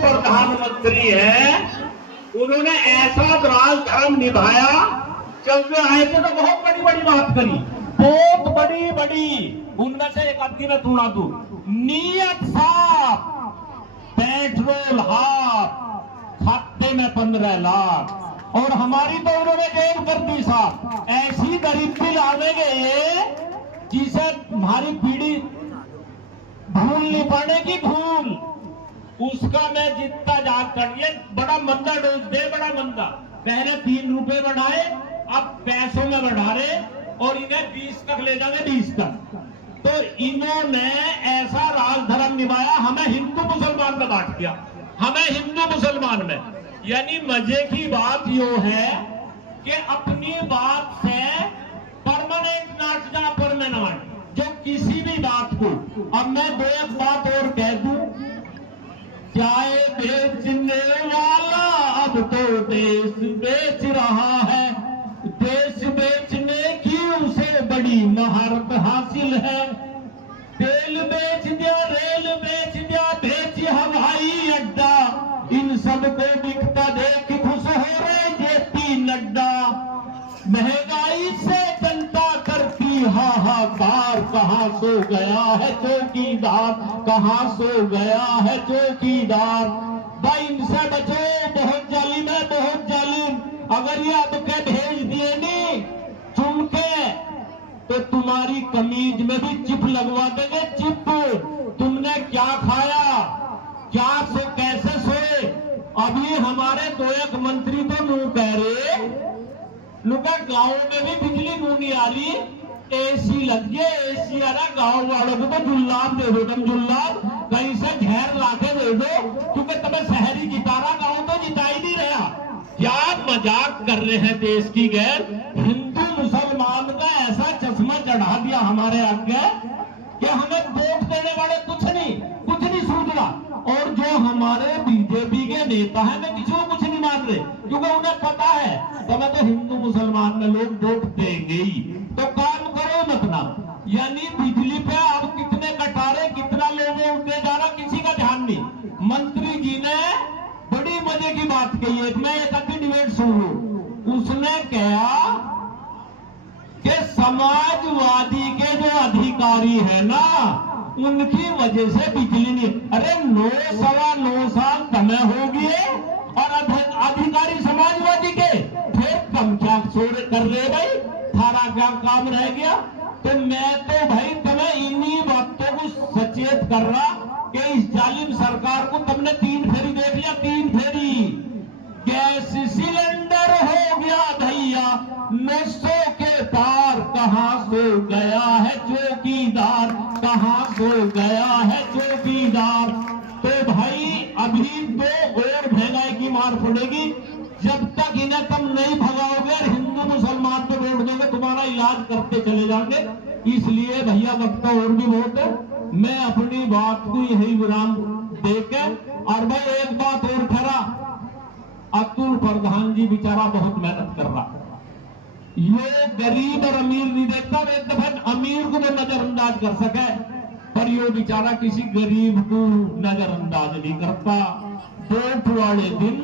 प्रधानमंत्री है, उन्होंने ऐसा राज धर्म निभाया। चलते आए थे तो बहुत बड़ी बड़ी बात करी, बहुत बड़ी बड़ी। उनमें से एक आदमी मैं सुना दूं, नियत साफ, पेट्रोल हाफ, खाते में 15 लाख। और हमारी तो उन्होंने जेब कर दी साहब। ऐसी गरीबी लावेंगे ये जिसे हमारी पीढ़ी भूल नहीं पाएगी, भूल। उसका मैं जितना याद कर लिया, बड़ा मंदा डोज दे, बड़ा मंदा। पहले 3 रुपए बढ़ाए, अब पैसों में बढ़ा रहे और इन्हें 20 तक ले जाने, 20 तक। तो इन्होंने ऐसा राज धर्म निभाया, हमें हिंदू मुसलमान में बांट दिया, हमें हिंदू मुसलमान में। यानी मजे की बात यो है कि अपनी बात से परमानेंट नाच जा, परमानेंट जो किसी भी बात को। अब मैं दो एक बात और कह दूं, चाय बेचने वाला अब तो देश बेच रहा है। देश बेचने की उसे बड़ी महारत हासिल है। तेल बेच दिया, रेल बेच दिया, बेच हवाई अड्डा। इन सबको बिकता देख खुश हो रहे जेपी नड्डा। महंगाई से जनता करती हाहाकार, कहां सो गया है चौकीदार, कहां सो गया है चौकीदार। भाई इनसे बचो, बहुत जालिम है, बहुत जालिम। अगर ये अब के भेज दिए नहीं चुन के, तो तुम्हारी कमीज में भी चिप लगवा देंगे, चिप। तुमने क्या खाया, क्या सो, कैसे सोए। अभी हमारे 2 मंत्री तो नू कह रहे, लुका गांव में भी बिजली नू नहीं आ रही, एसी लग गया, एसी आ रहा। गांव वालों को तो जुल्लाब दे दो, तुम जुल्लाब कहीं से झेर लाके दे दो, क्योंकि तुम्हें शहरी जितारा, गांव तो जिता ही नहीं रहा। क्या मजाक कर रहे हैं देश की गैर। हिंदू मुसलमान का ऐसा चश्मा चढ़ा दिया हमारे आगे कि हमें वोट देने वाले कुछ नहीं सूझना। और जो हमारे बीजेपी के नेता हैं, वे किसी को कुछ नहीं मान रहे, क्योंकि उन्हें पता है तुम्हें तो हिंदू मुसलमान में लोग वोट देंगे ही। तो काम करो मत ना। यानी बिजली पे अब कितने कटारे, कितना लोगों उठने जा रहा, किसी का ध्यान नहीं। मंत्री जी ने बड़ी मजे की बात कही है, मैं एक अच्छी डिबेट सुन लूं। उसने कहा कि समाजवादी के जो अधिकारी है ना, उनकी वजह से बिजली नहीं। अरे 9-9.25 साल समय हो गए और अधिकारी समाजवादी के, फिर कम क्या कर रहे भाई, थारा क्या काम रह गया। तो मैं तो भाई तुम्हें इन्हीं बातों को सचेत कर रहा कि इस जालिम सरकार को तुमने 3 फेरी देख लिया, 3 फेरी। गैस सिलेंडर हो गया भैया 900 के पार, कहां सो गया है चौकीदार, कहां सो गया है चौकीदार। तो भाई अभी तो और महंगाई की मार पड़ेगी, जब तक इन्हें तुम नहीं भगाओगे और हिंदू मुसलमान पे वोट दोगे, तुम्हारा इलाज करते चले जाएंगे। इसलिए भैया वक्त और भी बहुत है, मैं अपनी बात को यही विराम देके, और भाई एक बात और ठहरा, अतुल प्रधान जी बेचारा बहुत मेहनत कर रहा। ये गरीब और अमीर नहीं देखता, एक दफा अमीर को भी नजरअंदाज कर सके, पर ये बेचारा किसी गरीब को नजरअंदाज नहीं करता। वोट वाले दिन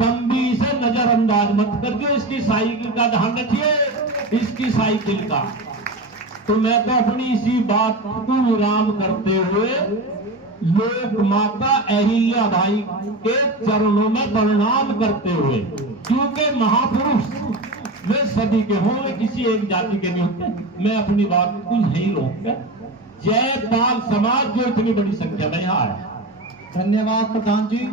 तंबी से नजरअंदाज मत करके इसकी साइकिल का ध्यान रखिए, इसकी साइकिल का। तो मैं तो अपनी इसी बात को विराम करते हुए लोक माता अहिल्या बाई के चरणों में प्रणाम करते हुए, क्योंकि महापुरुष वे सभी के हों, वे किसी एक जाति के नहीं होते, मैं अपनी बात को यही रोककर जय पाल समाज जो इतनी बड़ी संख्या में यहाँ आया। धन्यवाद प्रधान जी।